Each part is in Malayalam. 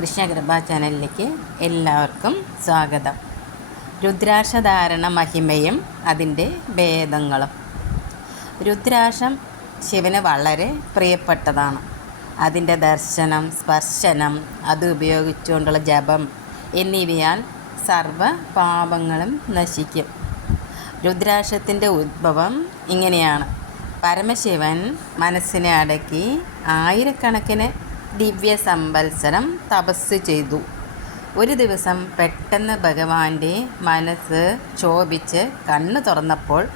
കൃഷ്ണകൃപ ചാനലിലേക്ക് എല്ലാവർക്കും സ്വാഗതം. രുദ്രാക്ഷധാരണ മഹിമയും അതിന്റെ ഭേദങ്ങളും. രുദ്രാക്ഷം ശിവന് വളരെ പ്രിയപ്പെട്ടതാണ്. അതിന്റെ ദർശനം സ്പർശനം അത് ഉപയോഗിച്ചുകൊണ്ടുള്ള ജപം എന്നിവയാൽ സർവ പാപങ്ങളും നശിക്കും. രുദ്രാക്ഷത്തിന്റെ ഉത്ഭവം ഇങ്ങനെയാണ്. പരമശിവൻ മനസ്സിനെ അടക്കി ആയിരക്കണക്കിന് ദിവ്യ സംവത്സരം തപസ് ചെയ്തു. ഒരു ദിവസം പെട്ടെന്ന് ഭഗവാന്റെ മനസ്സ് ക്ഷോഭിച്ച് കണ്ണു തുറന്നപ്പോൾ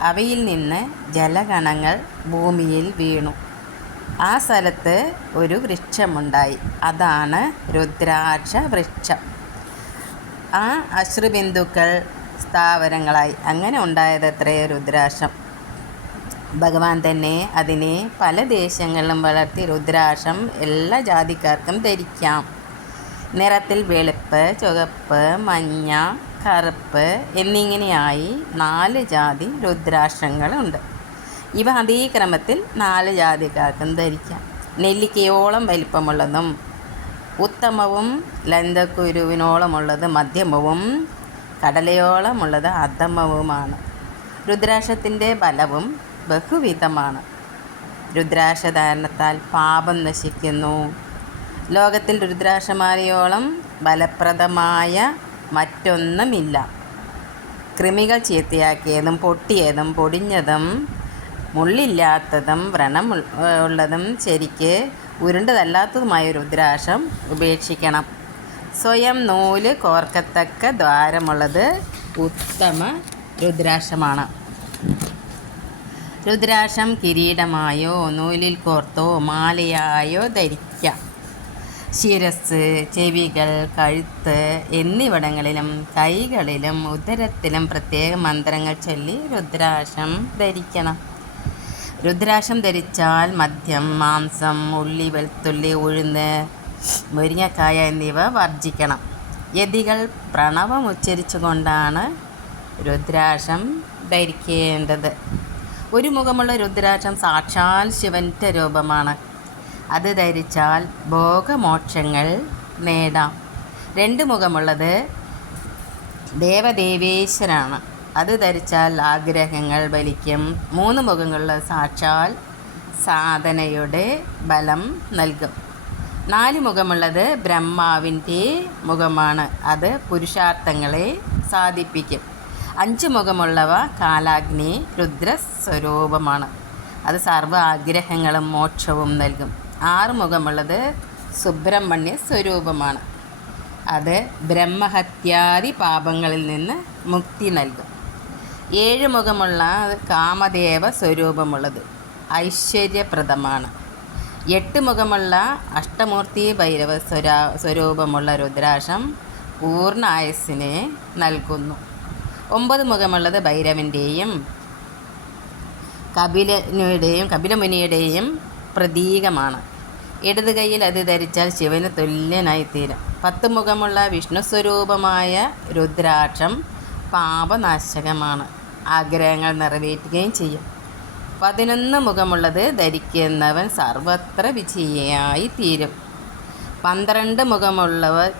അവയിൽ നിന്ന് ജലകണങ്ങൾ ഭൂമിയിൽ വീണു. ആ സ്ഥലത്ത് ഒരു വൃക്ഷമുണ്ടായി. അതാണ് രുദ്രാക്ഷ വൃക്ഷം ആ അശ്രുബിന്ദുക്കൾ സ്ഥാവരങ്ങളായി. അങ്ങനെ ഉണ്ടായതത്രേ രുദ്രാക്ഷം. ഭഗവാൻ തന്നെ അതിനെ പല ദേശങ്ങളിലും വളർത്തി രുദ്രാക്ഷം എല്ലാ ജാതിക്കാർക്കും ധരിക്കാം. നിറത്തിൽ വെളുപ്പ് ചുവപ്പ് മഞ്ഞ കറുപ്പ് എന്നിങ്ങനെയായി നാല് ജാതി രുദ്രാക്ഷങ്ങളുണ്ട്. ഇവ അതേ ക്രമത്തിൽ നാല് ജാതിക്കാർക്കും ധരിക്കാം. നെല്ലിക്കയോളം വലിപ്പമുള്ളതും ഉത്തമവും ലന്തക്കുരുവിനോളമുള്ളത് മധ്യമവും കടലയോളമുള്ളത് അധമവുമാണ്. രുദ്രാക്ഷത്തിന്റെ ബലവും ബഹുവിധമാണ്. രുദ്രാക്ഷധാരണത്താൽ പാപം നശിക്കുന്നു. ലോകത്തിൽ രുദ്രാക്ഷമാലയോളം ഫലപ്രദമായ മറ്റൊന്നുമില്ല. കൃമികൾ ചീത്തയാക്കിയതും പൊട്ടിയതും പൊടിഞ്ഞതും മുള്ളില്ലാത്തതും വ്രണം ഉള്ളതും ശരിക്ക് ഉരുണ്ടതല്ലാത്തതുമായ രുദ്രാക്ഷം ഉപേക്ഷിക്കണം. സ്വയം നൂൽ കോർക്കത്തക്ക ദ്വാരമുള്ളത് ഉത്തമ രുദ്രാക്ഷമാണ്. രുദ്രാക്ഷം കിരീടമായോ നൂലിൽ കോർത്തോ മാലയായോ ധരിക്കാം. ശിരസ് ചെവികൾ കഴുത്ത് എന്നിവിടങ്ങളിലും കൈകളിലും ഉദരത്തിലും പ്രത്യേക മന്ത്രങ്ങൾ ചൊല്ലി രുദ്രാക്ഷം ധരിക്കണം. രുദ്രാക്ഷം ധരിച്ചാൽ മദ്യം മാംസം ഉള്ളി വെളുത്തുള്ളി ഉഴുന്ന് മുരിങ്ങക്കായ എന്നിവ വർജിക്കണം യതികൾ പ്രണവം ഉച്ചരിച്ചുകൊണ്ടാണ് രുദ്രാക്ഷം ധരിക്കേണ്ടത്. ഒരു മുഖമുള്ള രുദ്രാക്ഷം സാക്ഷാൽ ശിവന്റെ രൂപമാണ്. അത് ധരിച്ചാൽ ഭോഗമോക്ഷങ്ങൾ നേടാം. രണ്ട് മുഖമുള്ളത് ദേവദേവേശ്വരാണ്. അത് ധരിച്ചാൽ ആഗ്രഹങ്ങൾ ബലിക്കും. മൂന്ന് മുഖങ്ങളുള്ള സാക്ഷാൽ സാധനയുടെ ബലം നൽകും. നാല് മുഖമുള്ളത് ബ്രഹ്മാവിന്റെ മുഖമാണ്. അത് പുരുഷാർത്ഥങ്ങളെ സാധിപ്പിക്കും. അഞ്ച് മുഖമുള്ളവ കാലാഗ്നി രുദ്രസ്വരൂപമാണ് അത് സർവ ആഗ്രഹങ്ങളും മോക്ഷവും നൽകും. ആറ് മുഖമുള്ളത് സുബ്രഹ്മണ്യ സ്വരൂപമാണ്. അത് ബ്രഹ്മഹത്യാദി പാപങ്ങളിൽ നിന്ന് മുക്തി നൽകും. ഏഴ് മുഖമുള്ള കാമദേവ സ്വരൂപമുള്ളത് ഐശ്വര്യപ്രദമാണ്. എട്ട് മുഖമുള്ള അഷ്ടമൂർത്തി ഭൈരവ സ്വരാ സ്വരൂപമുള്ള രുദ്രാക്ഷം പൂർണ ആയുസ്സിനെ നൽകുന്നു. ഒമ്പത് മുഖമുള്ളത് ഭൈരവന്റെയും കപിലനുടെയും കപിലമുനിയുടെയും പ്രതീകമാണ്. ഇടത് കൈയിൽ അത് ധരിച്ചാൽ ശിവന് തുല്യനായിത്തീരും. പത്ത് മുഖമുള്ള വിഷ്ണു സ്വരൂപമായ രുദ്രാക്ഷം പാപനാശകമാണ്. ആഗ്രഹങ്ങൾ നിറവേറ്റുകയും ചെയ്യും. പതിനൊന്ന് മുഖമുള്ളത് ധരിക്കുന്നവൻ സർവത്ര വിജയിയായി തീരും പന്ത്രണ്ട് മുഖമുള്ളവ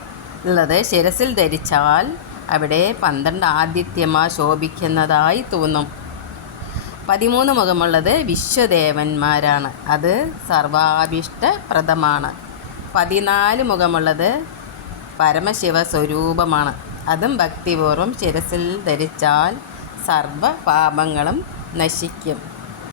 ഉള്ളത് ശിരസിൽ ധരിച്ചാൽ അവിടെ പന്ത്രണ്ട് ആദിത്യമാ ശോഭിക്കുന്നതായി തോന്നും. പതിമൂന്ന് മുഖമുള്ളത് വിശ്വദേവന്മാരാണ്. അത് സർവാഭിഷ്ടപ്രദമാണ്. പതിനാല് മുഖമുള്ളത് പരമശിവ സ്വരൂപമാണ് അതും ഭക്തിപൂർവം ശിരസിൽ ധരിച്ചാൽ സർവ പാപങ്ങളും നശിക്കും.